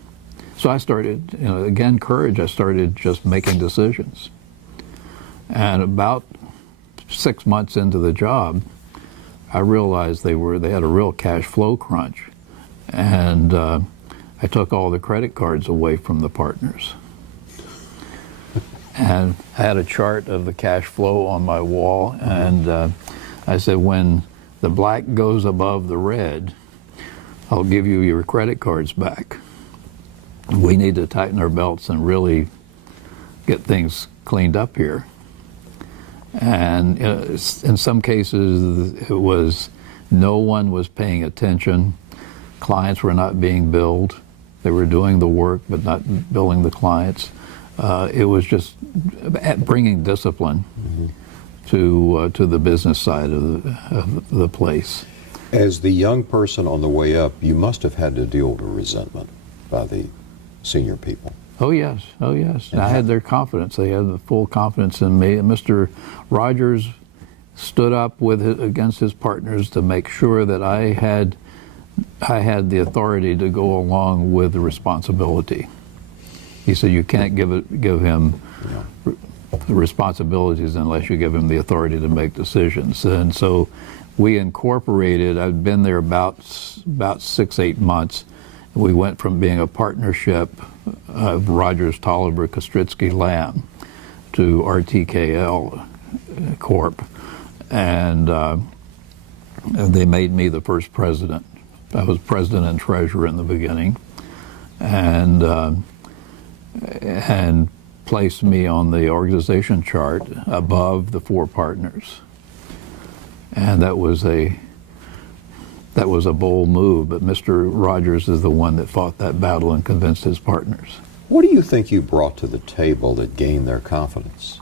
So I started, again, courage, I started just making decisions. And about 6 months into the job, I realized they had a real cash flow crunch. And I took all the credit cards away from the partners. And I had a chart of the cash flow on my wall, and I said, when the black goes above the red, I'll give you your credit cards back. We need to tighten our belts and really get things cleaned up here. And in some cases, it was no one was paying attention. Clients were not being billed. They were doing the work, but not billing the clients. It was just bringing discipline to the business side of the place. As the young person on the way up, you must have had to deal with resentment by the senior people. Oh yes, oh yes. I had their confidence. They had the full confidence in me. And Mr. Rogers stood up against his partners to make sure that I had the authority to go along with the responsibility. He said, you can't give him the responsibilities unless you give him the authority to make decisions. And so we incorporated, I'd been there about 6-8 months. We went from being a partnership of Rogers, Tolliver, Kostritsky, Lamb to RTKL Corp. And they made me the first president. I was president and treasurer in the beginning, and placed me on the organization chart above the 4 partners. And that was a bold move, but Mr. Rogers is the one that fought that battle and convinced his partners. What do you think you brought to the table that gained their confidence?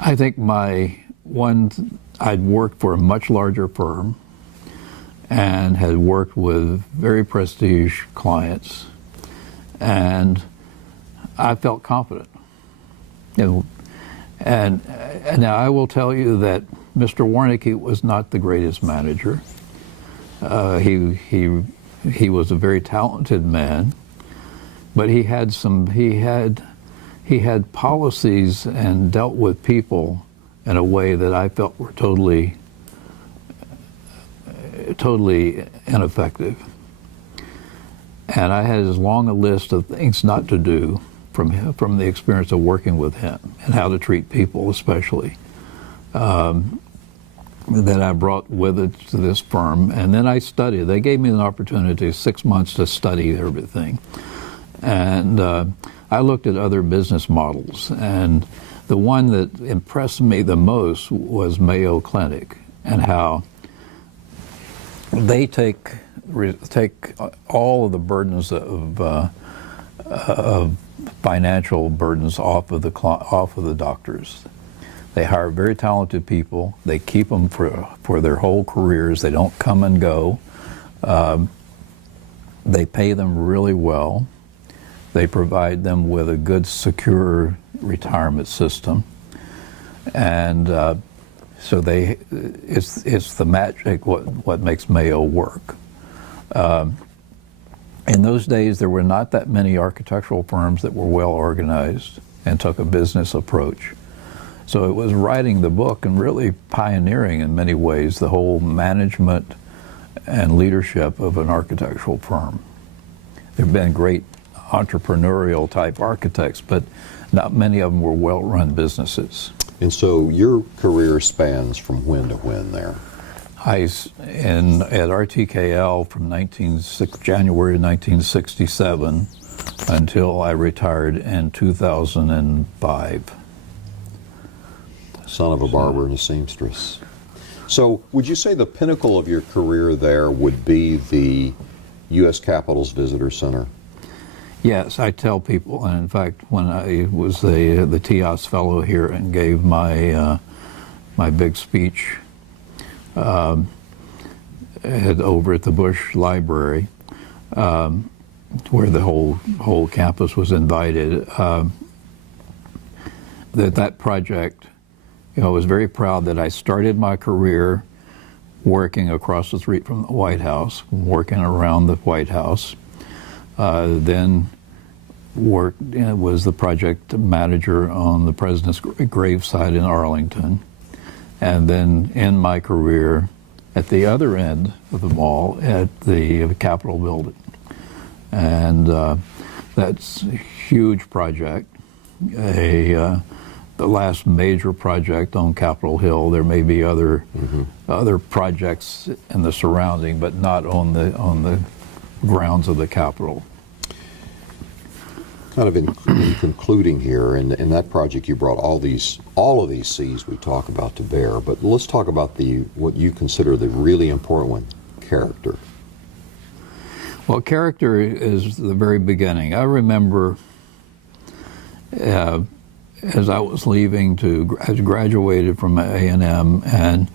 I think my one I'd worked for a much larger firm and had worked with very prestige clients, and I felt confident. You know, and now I will tell you that Mr. Warnicki was not the greatest manager. He was a very talented man, but he had policies and dealt with people in a way that I felt were totally ineffective. And I had as long a list of things not to do from the experience of working with him and how to treat people, especially, that I brought with it to this firm. And then I studied. They gave me an opportunity, 6 months, to study everything. And I looked at other business models, and the one that impressed me the most was Mayo Clinic, and how they take all of the burdens of financial burdens off of the doctors. They hire very talented people. They keep them for their whole careers. They don't come and go. They pay them really well. They provide them with a good, secure retirement system, and so it's the magic what makes Mayo work. In those days, there were not that many architectural firms that were well organized and took a business approach. So it was writing the book and really pioneering in many ways the whole management and leadership of an architectural firm. There have been great entrepreneurial type architects, but not many of them were well-run businesses. And so your career spans from when to when there? At RTKL from January 1967 until I retired in 2005. Son of a barber and a seamstress. So would you say the pinnacle of your career there would be the U.S. Capitol's Visitor Center? Yes, I tell people, and in fact, when I was the TIAS fellow here and gave my my big speech over at the Bush Library, where the whole campus was invited, that project, you know, I was very proud that I started my career working across the street from the White House, working around the White House. Then was the project manager on the President's gravesite in Arlington. And then in my career at the other end of the mall at the Capitol building. And that's a huge project, the last major project on Capitol Hill. There may be other projects in the surrounding, but not on the grounds of the Capitol. Kind of in concluding here, in that project you brought all of these C's we talk about to bear, but let's talk about what you consider the really important one, character. Well, character is the very beginning. I remember as I was leaving I graduated from A&M and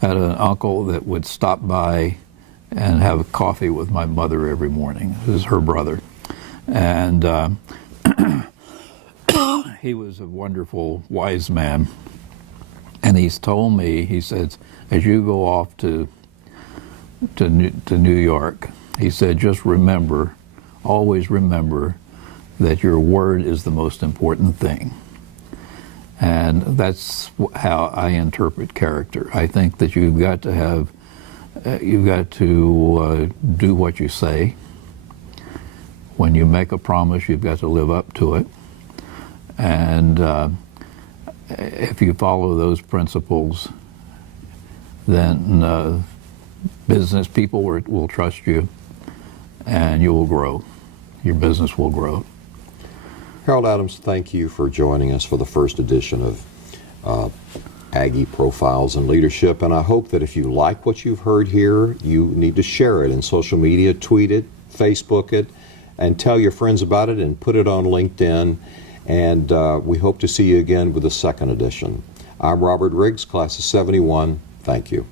had an uncle that would stop by and have coffee with my mother every morning. This is her brother. And he was a wonderful, wise man. And he's told me, he said, as you go off to New York, he said, just remember, always remember that your word is the most important thing. And that's how I interpret character. I think that you've got to do what you say. When you make a promise, you've got to live up to it. And if you follow those principles, then business people will trust you, and you will grow. Your business will grow. Harold Adams, thank you for joining us for the first edition of Aggie Profiles in Leadership. And I hope that if you like what you've heard here, you need to share it in social media, tweet it, Facebook it, and tell your friends about it and put it on LinkedIn. And we hope to see you again with the second edition. I'm Robert Riggs, class of 71. Thank you.